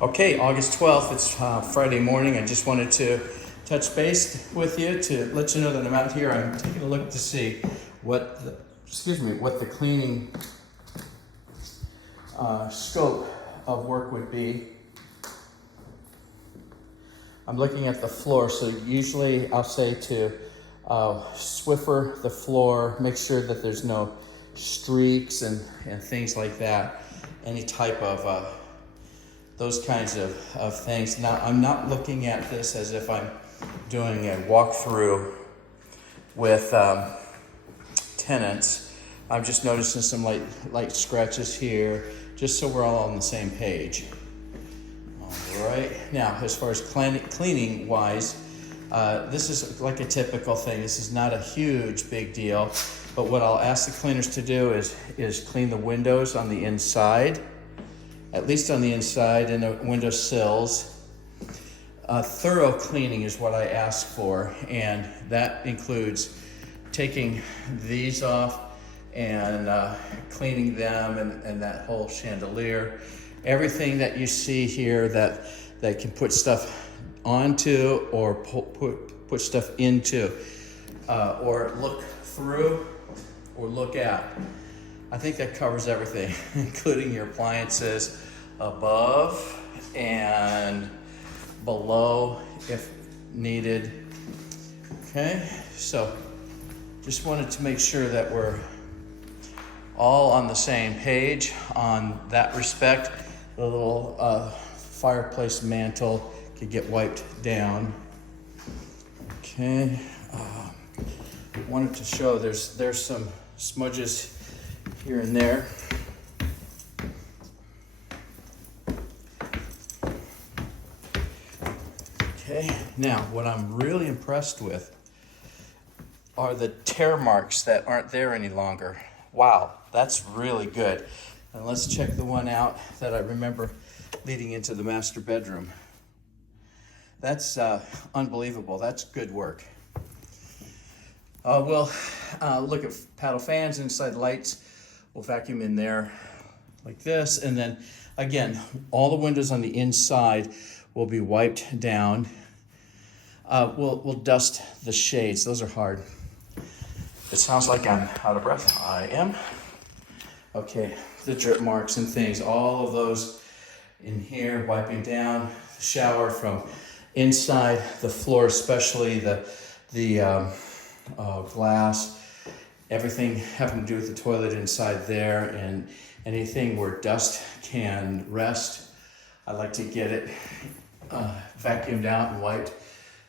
Okay, August 12th, it's Friday morning. I just wanted to touch base with you to let you know that I'm out here. I'm taking a look to see what the cleaning scope of work would be. I'm looking at the floor, so usually I'll say to Swiffer the floor, make sure that there's no streaks and things like that, any type of those kinds of things. Now, I'm not looking at this as if I'm doing a walkthrough with tenants. I'm just noticing some light scratches here, just so we're all on the same page. All right, now as far as cleaning wise, this is like a typical thing. This is not a huge big deal, but what I'll ask the cleaners to do is clean the windows on the inside, at least on the inside, and the window sills. Thorough cleaning is what I ask for, and that includes taking these off and cleaning them and that whole chandelier. Everything that you see here that can put stuff onto or put stuff into or look through or look at. I think that covers everything, including your appliances above and below if needed. Okay, so just wanted to make sure that we're all on the same page on that respect. The little fireplace mantle could get wiped down. Okay, wanted to show there's some smudges here and there. Okay, now what I'm really impressed with are the tear marks that aren't there any longer. Wow, that's really good. And let's check the one out that I remember leading into the master bedroom. That's unbelievable. That's good work. We'll look at paddle fans, inside lights. We'll vacuum in there like this. And then again, all the windows on the inside will be wiped down. We'll dust the shades. Those are hard. It sounds like I'm out of breath. I am. Okay, the drip marks and things, all of those in here, wiping down the shower from inside the floor, especially the glass, everything having to do with the toilet inside there, and anything where dust can rest. I like to get it vacuumed out and wiped,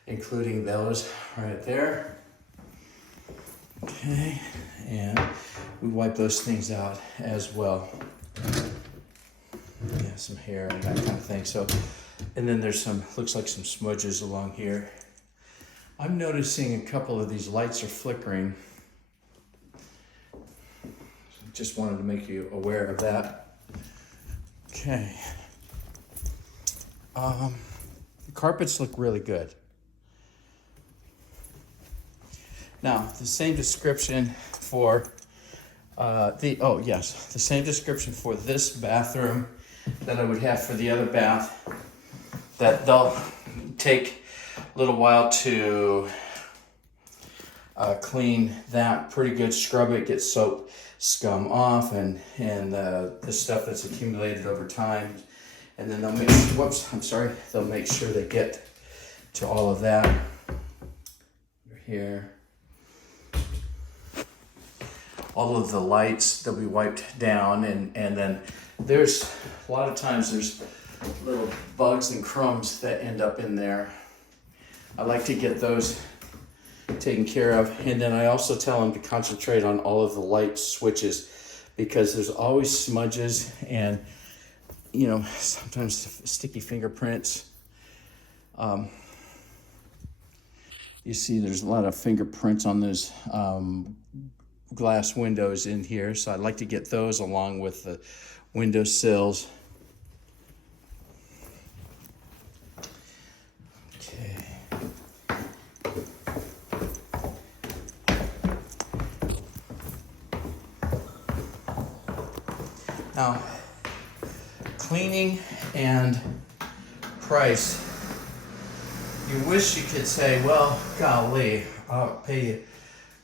including those right there. Okay, and we wipe those things out as well. Yeah, some hair and that kind of thing. So, and then there's looks like some smudges along here. I'm noticing a couple of these lights are flickering. Just wanted to make you aware of that. Okay. The carpets look really good. Now, the same description for the same description for this bathroom that I would have for the other bath, that they'll take a little while to clean that pretty good, scrub it, get soap scum off and the stuff that's accumulated over time. And then they'll make sure they get to all of that here. All of the lights, they'll be wiped down, and then there's a lot of times there's little bugs and crumbs that end up in there. I like to get those taken care of, and then I also tell them to concentrate on all of the light switches, because there's always smudges and sometimes sticky fingerprints. You see there's a lot of fingerprints on those glass windows in here, so I'd like to get those along with the window sills. Okay. Now, cleaning and price, you wish you could say, well, golly, I'll pay you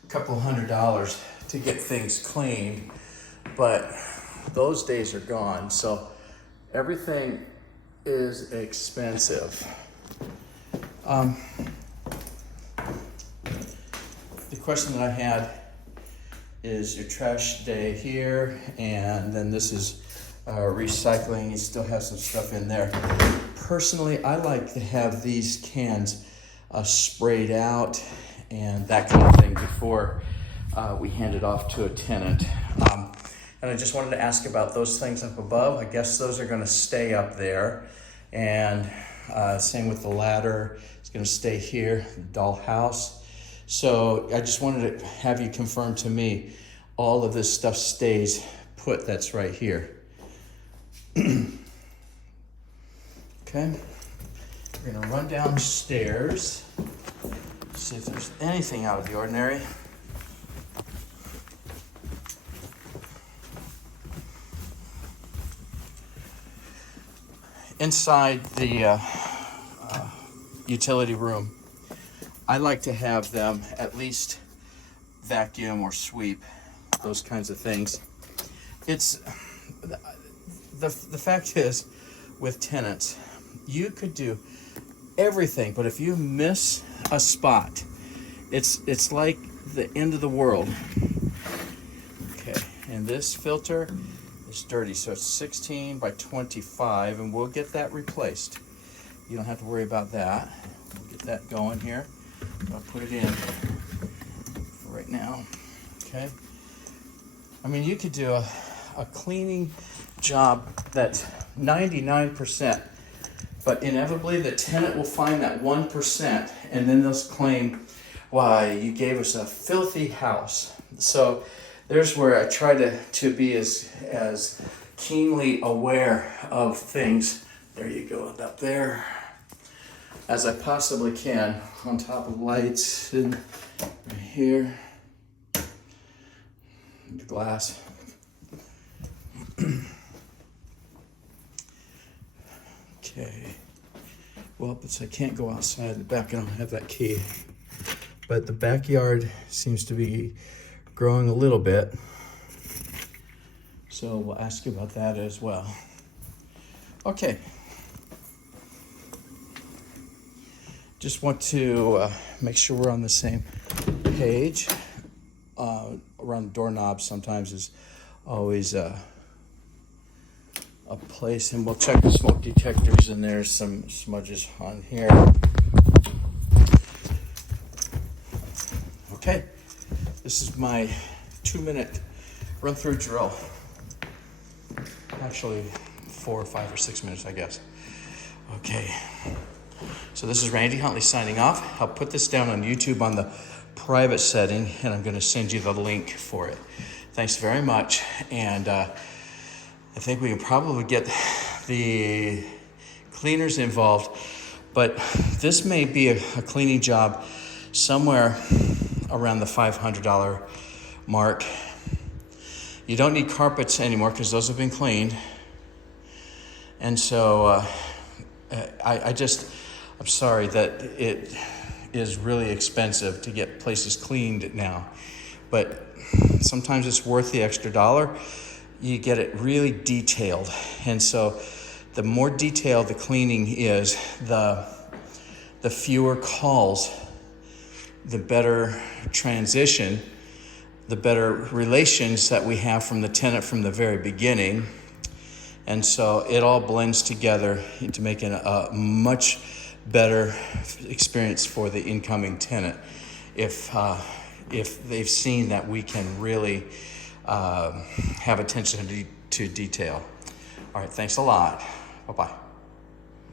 a couple $100 to get things clean, but those days are gone. So everything is expensive. The question that I had is your trash day here, and then this is recycling. You still have some stuff in there. Personally, I like to have these cans sprayed out and that kind of thing before we hand it off to a tenant. And I just wanted to ask about those things up above. I guess those are going to stay up there. And same with the ladder. It's going to stay here, the dollhouse. So I just wanted to have you confirm to me all of this stuff stays put. That's right here. Okay. We're going to run downstairs, see if there's anything out of the ordinary. Inside the utility room, I like to have them at least vacuum or sweep, those kinds of things. It's the fact is, with tenants, you could do everything, but if you miss a spot, it's like the end of the world. Okay, and this filter is dirty, so it's 16 by 25, and we'll get that replaced. You don't have to worry about that. We'll get that going here. I'll put it in for right now. Okay. I mean, you could do a cleaning job that's 99%, but inevitably the tenant will find that 1%, and then they'll claim, why, you gave us a filthy house. So there's where I try to be as keenly aware of things, there you go, up there, as I possibly can, on top of lights and right here, the glass. Okay, well, but I can't go outside the back, I don't have that key. But the backyard seems to be growing a little bit. So we'll ask you about that as well. Okay. Just want to make sure we're on the same page. Around the doorknob sometimes is always a place, and we'll check the smoke detectors, and there's some smudges on here. Okay, this is my 2-minute run-through drill. Actually, 4 or 5 or 6 minutes, I guess. Okay, so this is Randy Huntley signing off. I'll put this down on YouTube on the private setting, and I'm going to send you the link for it. Thanks very much, and I think we can probably get the cleaners involved, but this may be a cleaning job somewhere around the $500 mark. You don't need carpets anymore because those have been cleaned. And so I'm sorry that it is really expensive to get places cleaned now, but sometimes it's worth the extra dollar. You get it really detailed, and so the more detailed the cleaning is, the fewer calls, the better transition, the better relations that we have from the tenant from the very beginning. And so it all blends together into making a much better experience for the incoming tenant if they've seen that we can really have attention to detail. All right, thanks a lot. Bye-bye.